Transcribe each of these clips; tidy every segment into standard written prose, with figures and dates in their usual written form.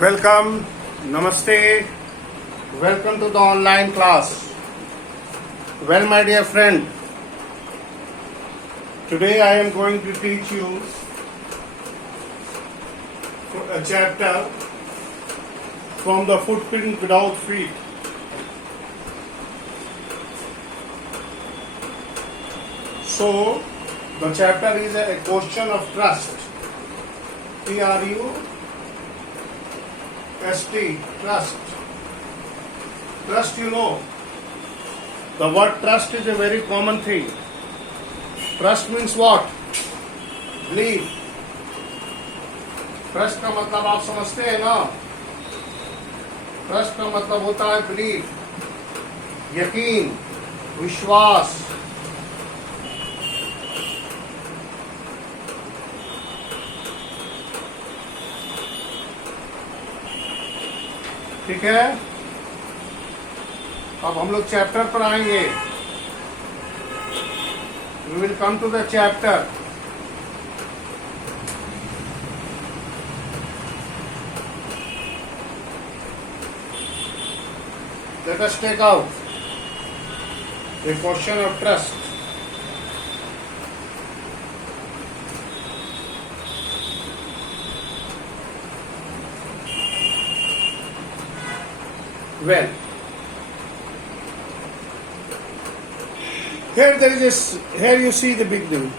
Welcome, Namaste, welcome to the online class. Well, my dear friend, today I am going to teach you a chapter from the footprint without feet. So, the chapter is a question of trust. T-R-U-S-T, trust. Trust, you know. The word trust is a very common thing. Trust means what? Belief. Trust का मतलब आप समझते हैं ना? Trust का मतलब होता है बिलीफ, यकीन, विश्वास. ठीक है, अब हम लोग चैप्टर पर आएंगे. We will come to the chapter. Let us take out the question of trust. Well, here you see the beginning.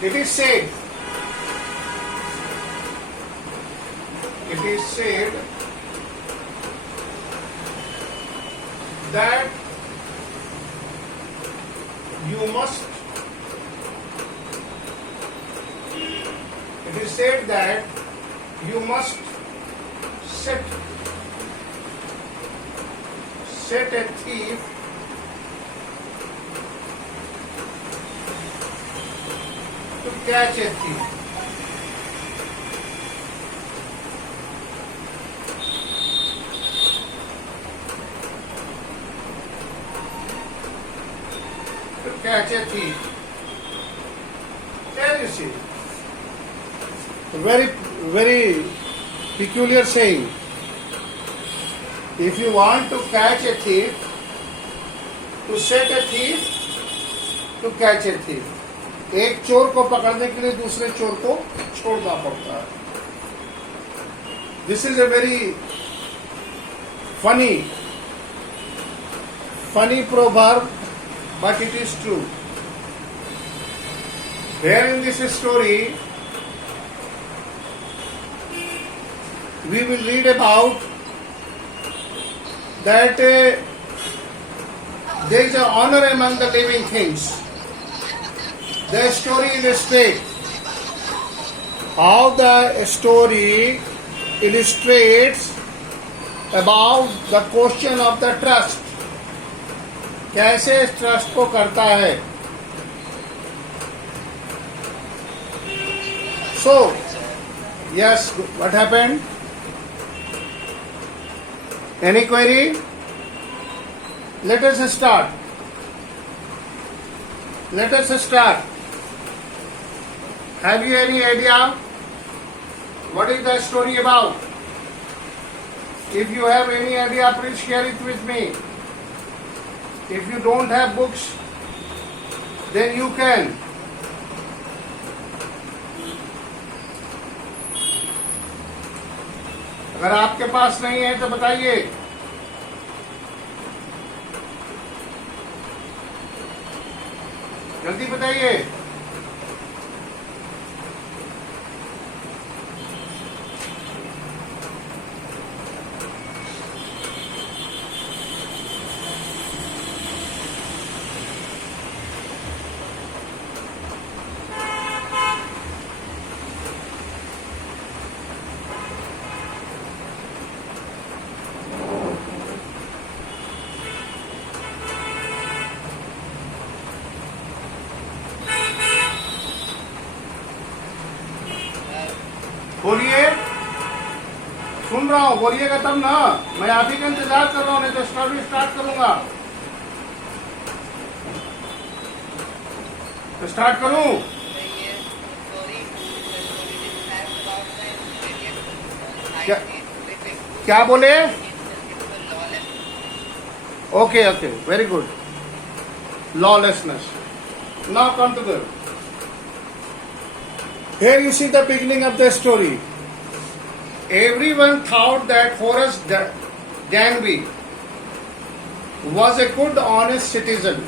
It is said that you must set a thief to catch a thief. Catch a thief. There you see. A very, very peculiar saying. If you want to catch a thief, to set a thief, to catch a thief. एक चोर को पकड़ने के लिए दूसरे चोर को छोड़ना पड़ता है. This is a very funny proverb. But it is true. Here in this story, we will read about that there is an honor among the living things. The story illustrates how the story illustrates about the question of the trust. कैसे इस trust को करता है. So, yes, what happened? Any query? Let us start. Have you any idea what is the story about? If you have any idea, please share it with me. If you don't have books, then you can. अगर आपके पास नहीं है तो बताइए. जल्दी बताइए. बोलिए, सुन रहा हूँ, बोलिएगा तब ना. मैं आप ही का इंतजार कर रहा हूँ, नहीं तो स्टोरी स्टार्ट करूंगा. तो स्टार्ट करूं? क्या क्या बोले? Okay, okay, very good. Lawlessness. Now come to the. Here you see the beginning of the story. Everyone thought that Horace Danby was a good, honest citizen.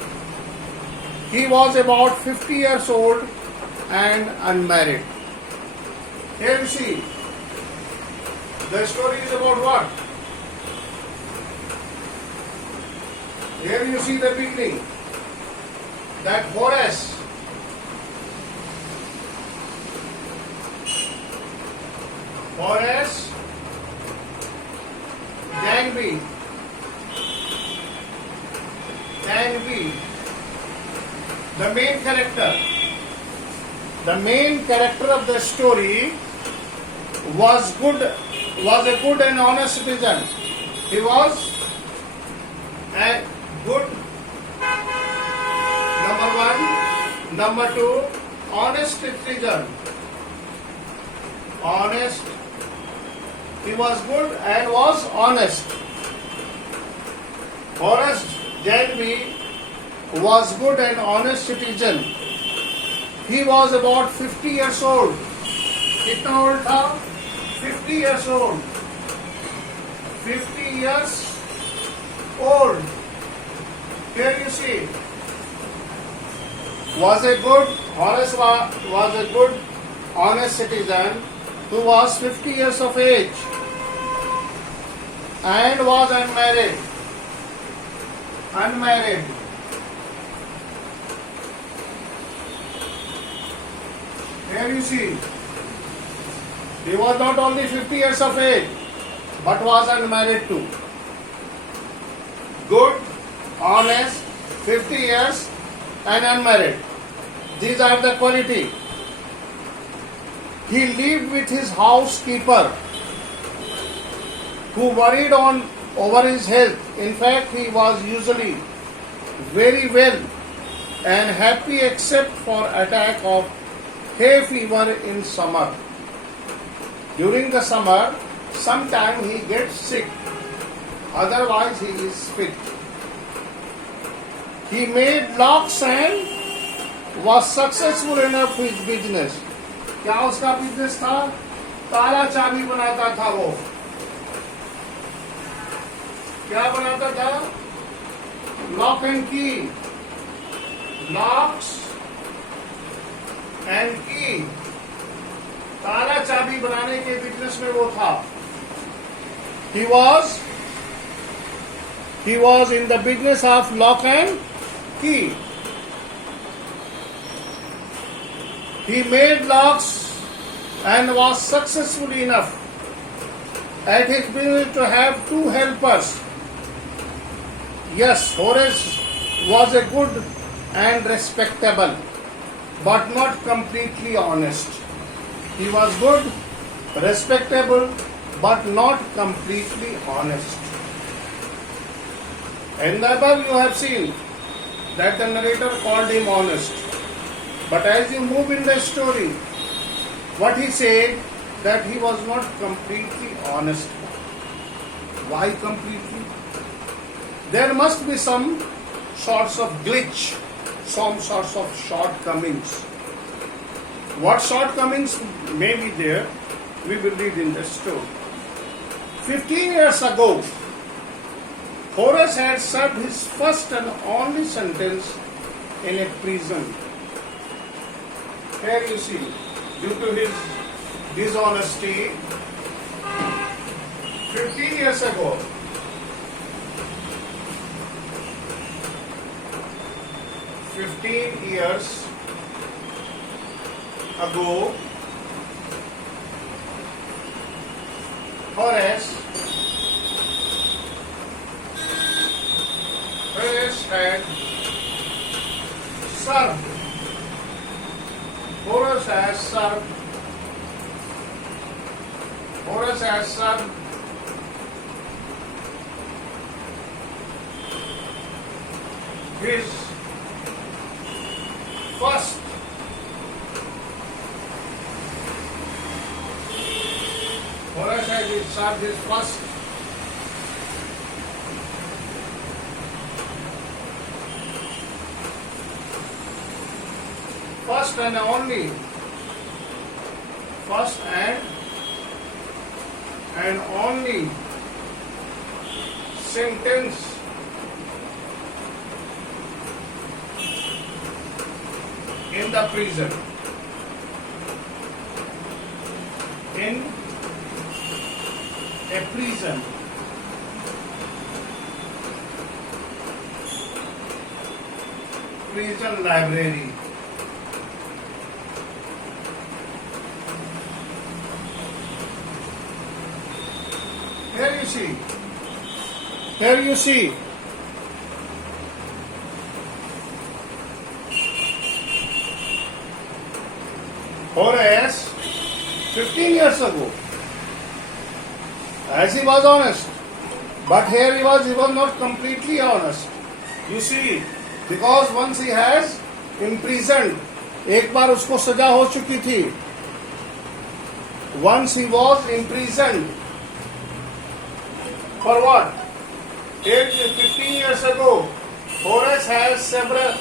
He was about 50 years old and unmarried. Here you see. The story is about what? Here you see the beginning. That Horace Danby, the main character of the story was a good and honest citizen. He was a good, number one. Number two, honest citizen. Honest. He was good and was honest. Horace Danby was good and honest citizen. He was about 50 years old. कितना old था? 50 years old. 50 years old. Here you see. Horace was a good, honest citizen who was 50 years of age and was unmarried. Here you see, he was not only 50 years of age, but was unmarried too. Good, honest, 50 years and unmarried. These are the quality. He lived with his housekeeper, who worried over his health. In fact, he was usually very well and happy except for attack of hay fever in summer. During the summer, sometimes he gets sick. Otherwise, he is fit. He made locks and was successful enough in his business. क्या उसका business था? ताला चाबी बनाता था वो. क्या बनाता था? लॉक एंड की. लॉक्स एंड की. ताला चाबी बनाने के बिजनेस में वो था. He was in the business of lock and key. He made locks and was successful enough at his business to have 2 helpers. Yes, Horace was a good and respectable, but not completely honest. He was good, respectable, but not completely honest. And above you have seen that the narrator called him honest. But as you move in the story, what he said, that he was not completely honest. Why completely? There must be some sorts of glitch, some sorts of shortcomings. What shortcomings may be there, we will read in the story. 15 years ago, Horace had served his first and only sentence in a prison. Here you see, due to his dishonesty, 15 years ago, Horace had served. Horace has served his first Horace has let me start this first. First and only sentence in the prison. In a prison. Prison library. Here you see. Horace 15 years ago, as he was honest, but here he was not completely honest. You see, because once he has imprisoned, एक बार उसको सजा हो चुकी थी. Once he was imprisoned. For what? 15 years ago, Horace has several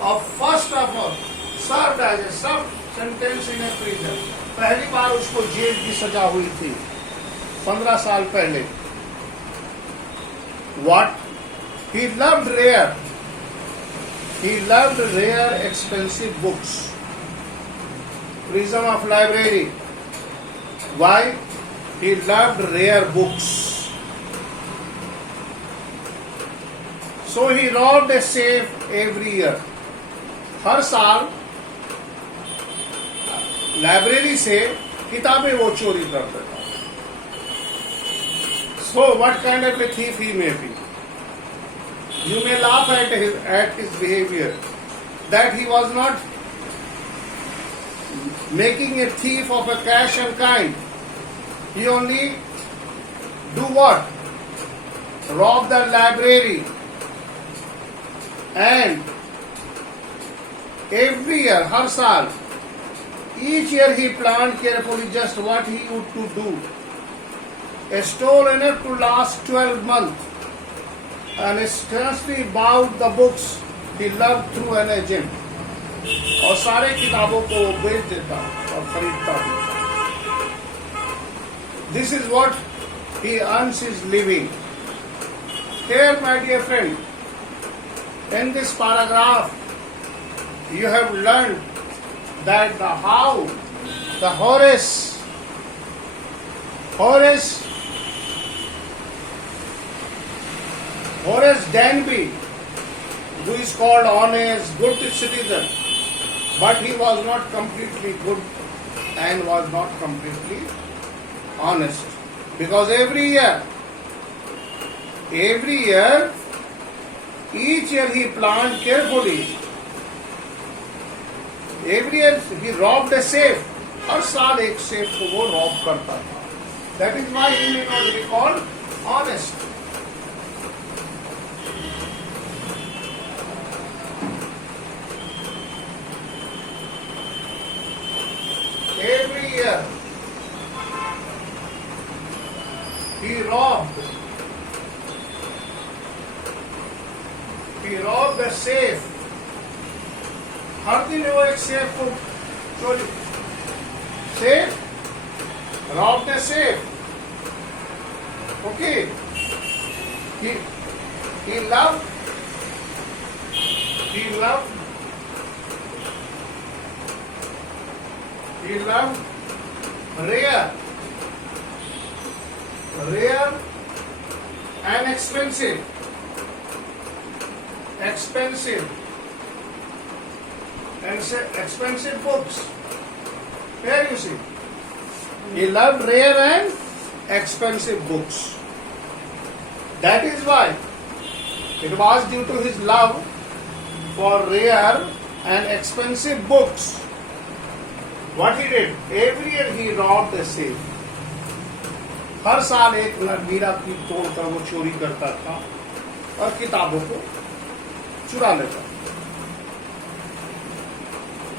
of first of all served as a sentence in a prison. पहली बार उसको jail की सजा हुई थी 15 साल पहले. What? He loved rare expensive books. Prison of library. Why? He loved rare books. So he robbed a safe every year. हर साल library से किताबें वो चोरी करता था. So what kind of a thief he may be? You may laugh at his behavior, that he was not making a thief of a cash and kind. He only do what? Rob the library. And every year, har saal, each year he planned carefully just what he would to do. A stole enough to last 12 months. And scarcely bought the books he loved through an agent. और सारे किताबों को बेच देता और खरीदता भी. This is what he earns his living. Here, my dear friend, in this paragraph, you have learned that how the Horace Danby, who is called honest, good citizen, but he was not completely good and was not completely honest, because every year each year he planned carefully. Every year he robbed a safe. हर साल एक safe को वो Rob करता था. That is why he may not be called honest. Every year he robbed a safe. हर दिन वो एक safe को चोरी. Safe, robbed a safe. Okay. He loved rare and expensive books. Here you see, he loved rare and expensive books. That is why it was due to his love for rare and expensive books. What he did? Every year he robbed a safe. हर साल एक मीरा की तोड़कर वो चोरी करता था और किताबों को चुरा लेता.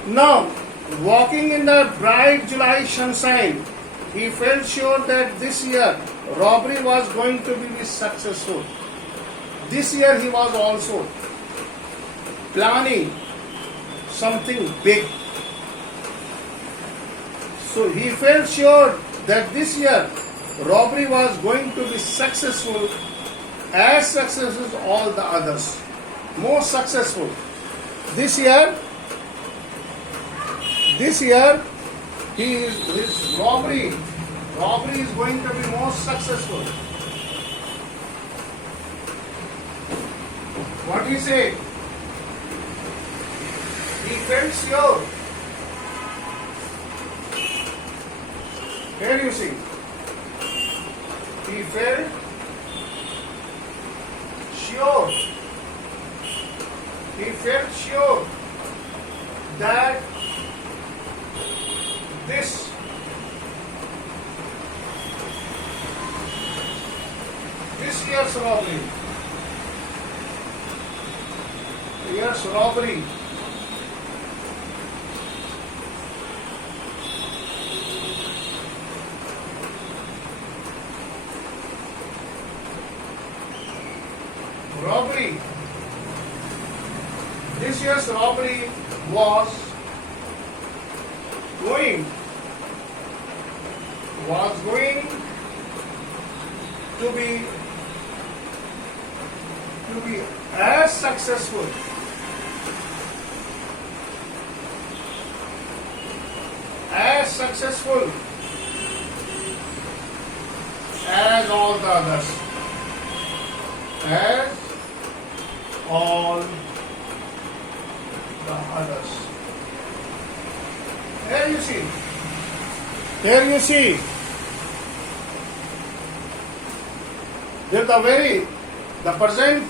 Now, Walking in the bright July sunshine, he felt sure that this year robbery was going to be successful. This year he was also planning something big. So he felt sure that this year robbery was going to be successful, as successful as all the others. More successful. This year his robbery is going to be more successful. What he said? He felt sure. Here you see. He felt sure. He felt sure that this year's robbery this year's robbery was going to be as successful as all the others. As all the others. Here you see. The present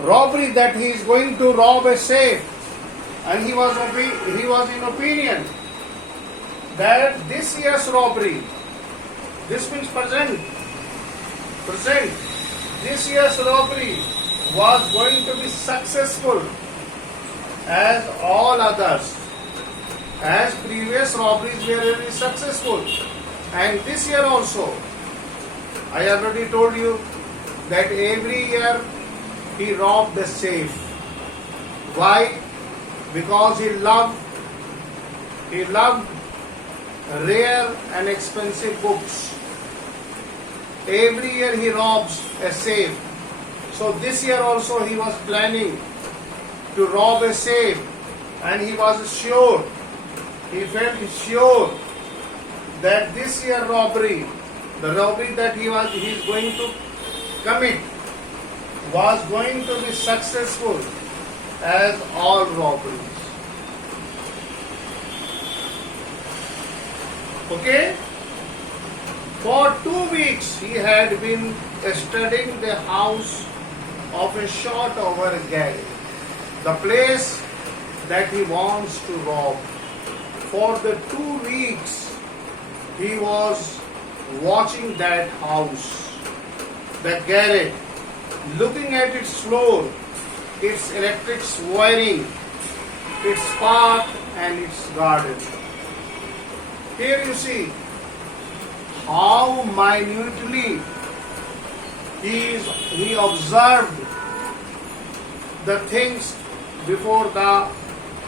robbery that he is going to rob a safe, and he was in opinion that this year's robbery, this means present, this year's robbery was going to be successful as all others, as previous robberies were very successful, and this year also. I already told you that every year he robbed a safe. Why? Because he loved rare and expensive books. Every year he robs a safe. So this year also he was planning to rob a safe, and he was sure, he felt sure that this year robbery, the robbery that he is going to commit, was going to be successful as all robberies. Okay? For 2 weeks he had been studying the house of a short over gang, the place that he wants to rob. For the 2 weeks he was watching that house, the garage, looking at its floor, its electric wiring, its park and its garden. Here you see how minutely he observed the things before the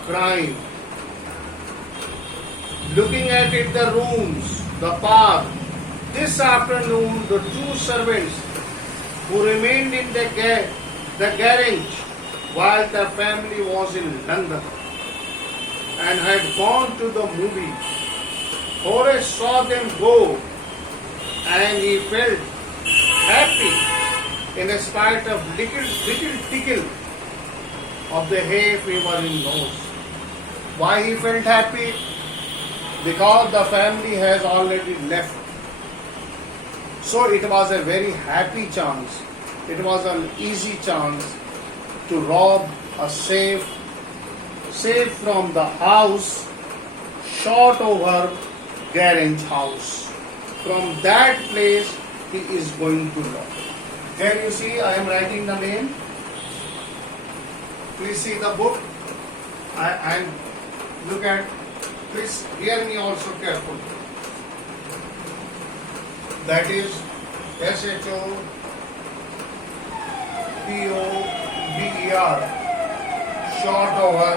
crime. Looking at it, the rooms, the park. This afternoon, the 2 servants who remained in the garage while the family was in London and had gone to the movie. Horace saw them go, and he felt happy in spite of little tickle of the hay fever in nose. Why he felt happy? Because the family has already left. So it was a very happy chance. It was an easy chance to rob a safe from the house, short over garage house. From that place he is going to rob. Here you see I am writing the name. Please see the book. I am Look at, please hear me also carefully. That is SHOPOVER, short over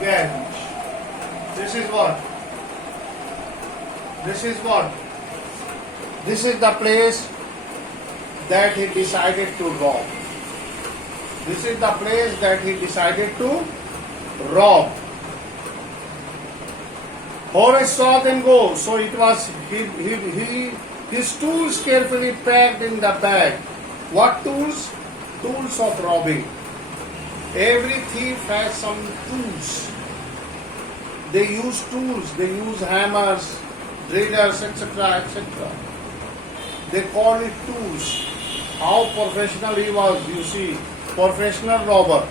Ganj. This is what? This is what? This is the place that he decided to rob. This is the place that he decided to rob. Horace saw them go, so it was his tools carefully packed in the bag. What tools? Tools of robbing. Every thief has some tools. They use tools, they use hammers, drillers, etc., etc. They call it tools. How professional he was, you see, professional robber.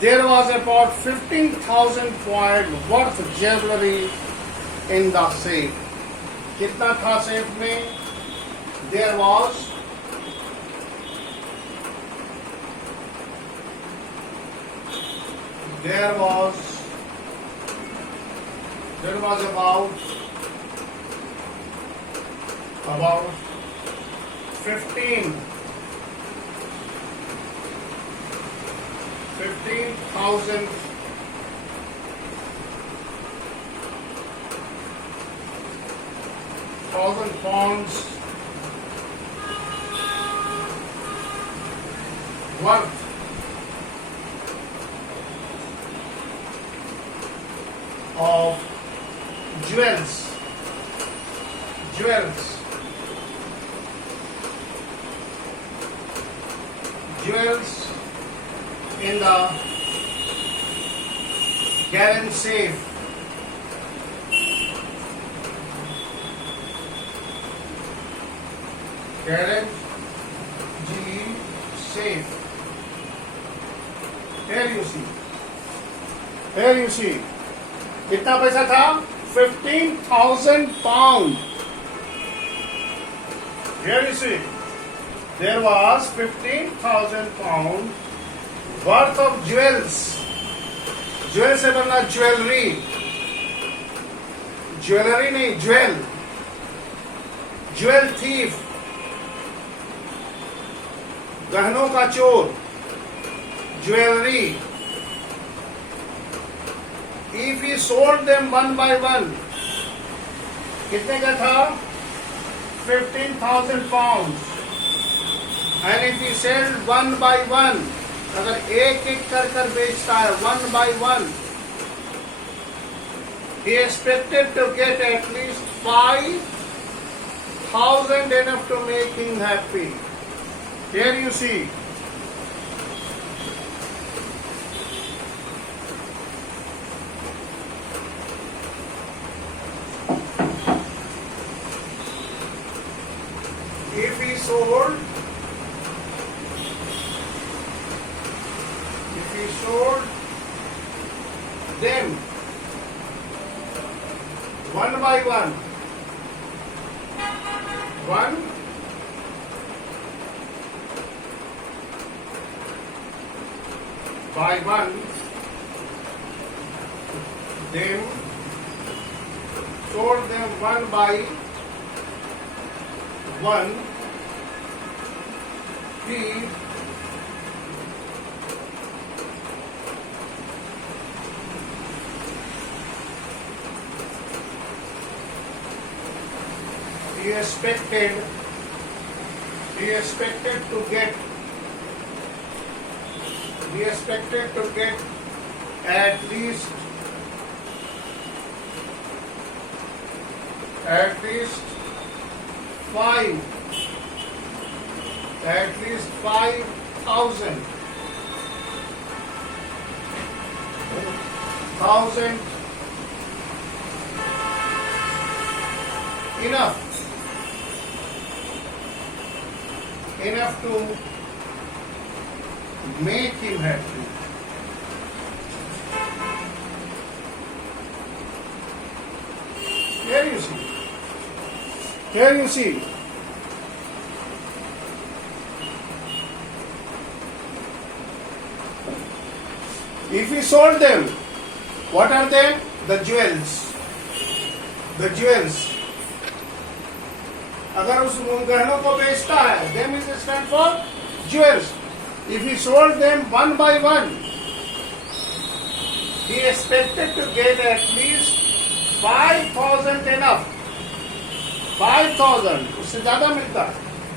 There was about 15,000 pound worth of jewelry in the safe. कितना था safe में? There was about 15,000 pounds worth of jewels in the Garen safe. Garen G safe. Here you see. कितना पैसा था? 15,000 pound. Here you see. There was 15,000 pound worth of jewels. Jewel से बनना jewellery. Jewellery नहीं, jewel. Jewel thief. गहनों का चोर. Jewellery. If he sold them one by one, कितने का था? 15,000 pounds. And if he sold one by one, अगर एक एक कर बेचता है, one by one, he expected to get at least 5,000 enough to make him happy. Here you see. If he sold them one by one, them sold them one by one, he expected to get at least 5,000 enough to make him happy. Here you see. If he sold them, what are they? The jewels. The jewels. अगर उस गहनों को बेचता है, them is stand for jewels. If he sold them one by one, he expected to get at least 5,000 enough. 5,000 उससे ज्यादा मिलता.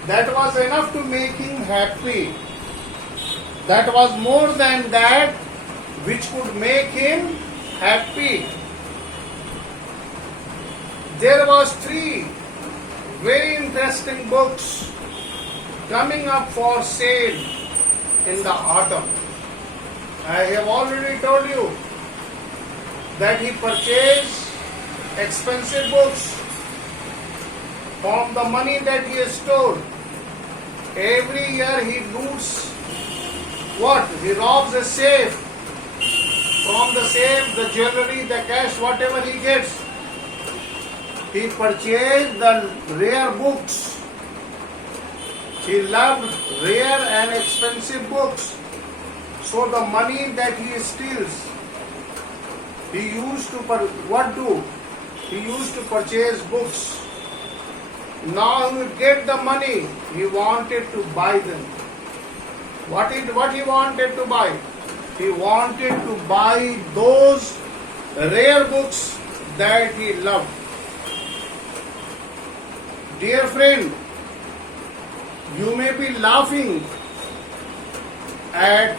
That was enough to make him happy. That was more than that which could make him happy. There was 3 very interesting books coming up for sale in the autumn. I have already told you that he purchased expensive books from the money that he has stored. Every year he loots what? He robs a safe. From the safe, the jewelry, the cash, whatever he gets. He purchased the rare books. He loved rare and expensive books. So the money that he steals, he used to what do? He used to purchase books. Now he would get the money. He wanted to buy them. What he wanted to buy? He wanted to buy those rare books that he loved. Dear friend, you may be laughing at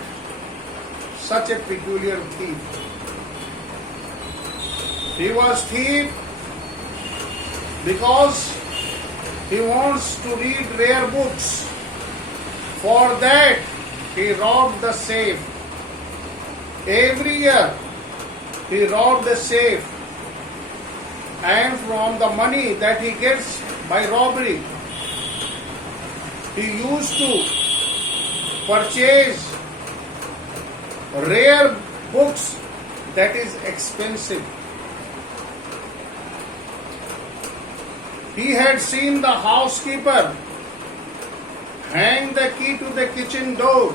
such a peculiar thief. He was thief because he wants to read rare books. For that, he robbed the safe. Every year, he robbed the safe. And from the money that he gets by robbery, he used to purchase rare books that is expensive. He had seen the housekeeper hang the key to the kitchen door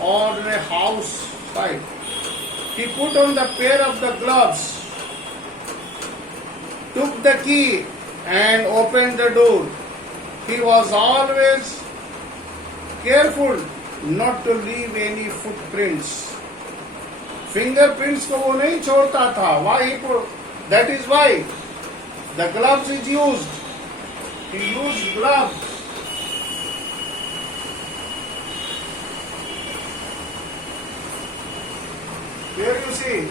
on a house side. He put on the pair of the gloves, took the key and opened the door. He was always careful not to leave any footprints. Fingerprints को वो नहीं छोड़ता था. That is why the gloves is used. He used gloves. Here you see.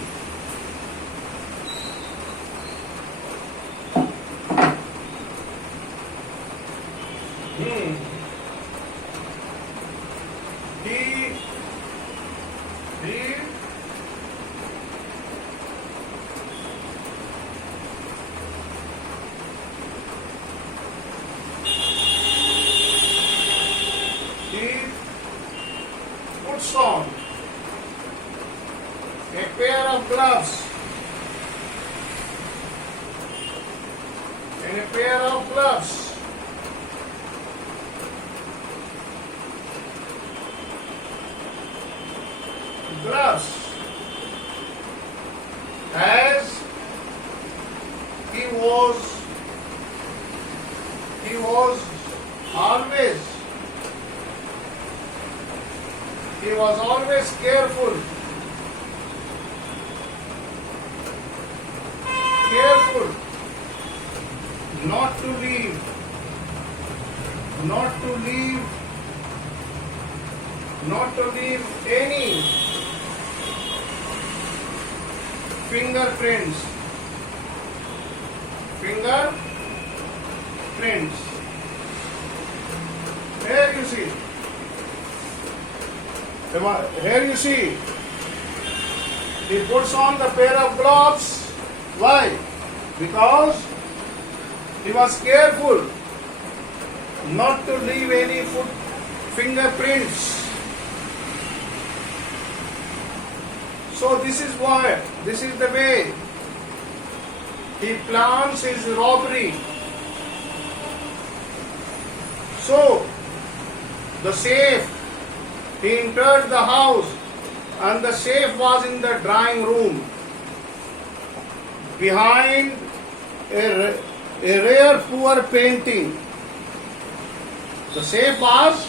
He puts on a pair of gloves and a pair of gloves. Gloves, as he was always careful not to leave any fingerprints. Here you see. Here you see. He puts on the pair of gloves. Why? Because he was careful not to leave any fingerprints. So this is the way he plans his robbery. So the safe, he entered the house and the safe was in the drawing room behind a rare poor painting. The safe was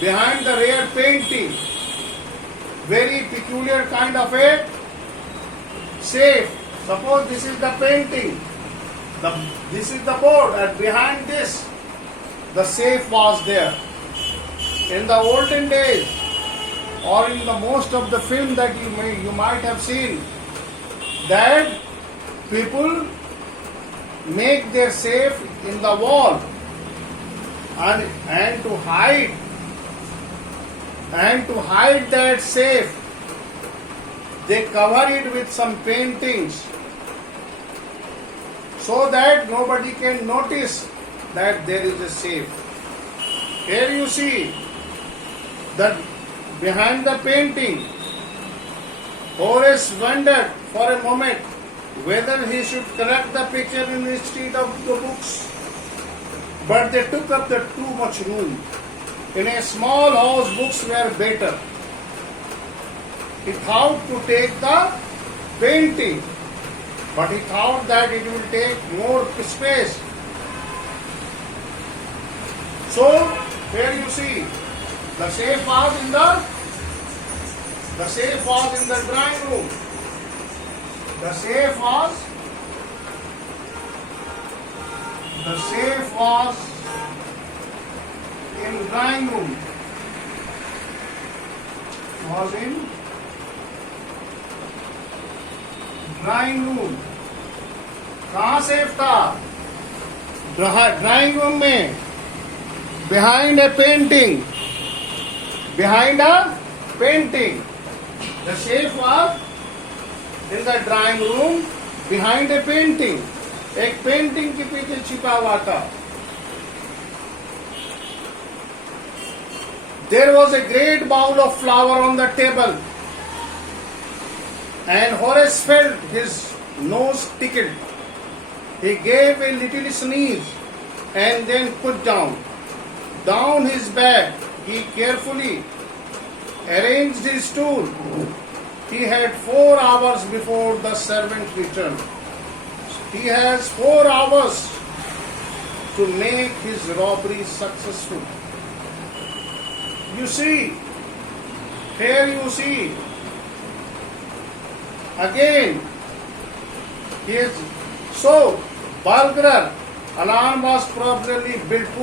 behind the rare painting, very peculiar kind of a safe. Suppose this is the painting, this is the board, and behind this the safe was there. In the olden days, or in the most of the film that you might have seen, that people make their safe in the wall and to hide that safe, they cover it with some paintings so that nobody can notice that there is a safe. Here you see that behind the painting, Horace wondered for a moment whether he should collect the picture instead of the books. But they took up the too much room. In a small house, books were better. He thought to take the painting, but he thought that it will take more space. So, here you see, the safe was in the drawing room. The safe was in drawing room. Was in drawing room. कहाँ safe था? Drawing room में, behind a painting. Behind a painting. The safe was in the drawing room behind a painting. एक painting के पीछे छिपा हुआ था. There was a great bowl of flour on the table, and Horace felt his nose tickled. He gave a little sneeze and then put down his bag. He carefully arranged his stool. He had 4 hours before the servant returned. He has 4 hours to make his robbery successful. You see, here you see, again, he is so burglar alarm was probably built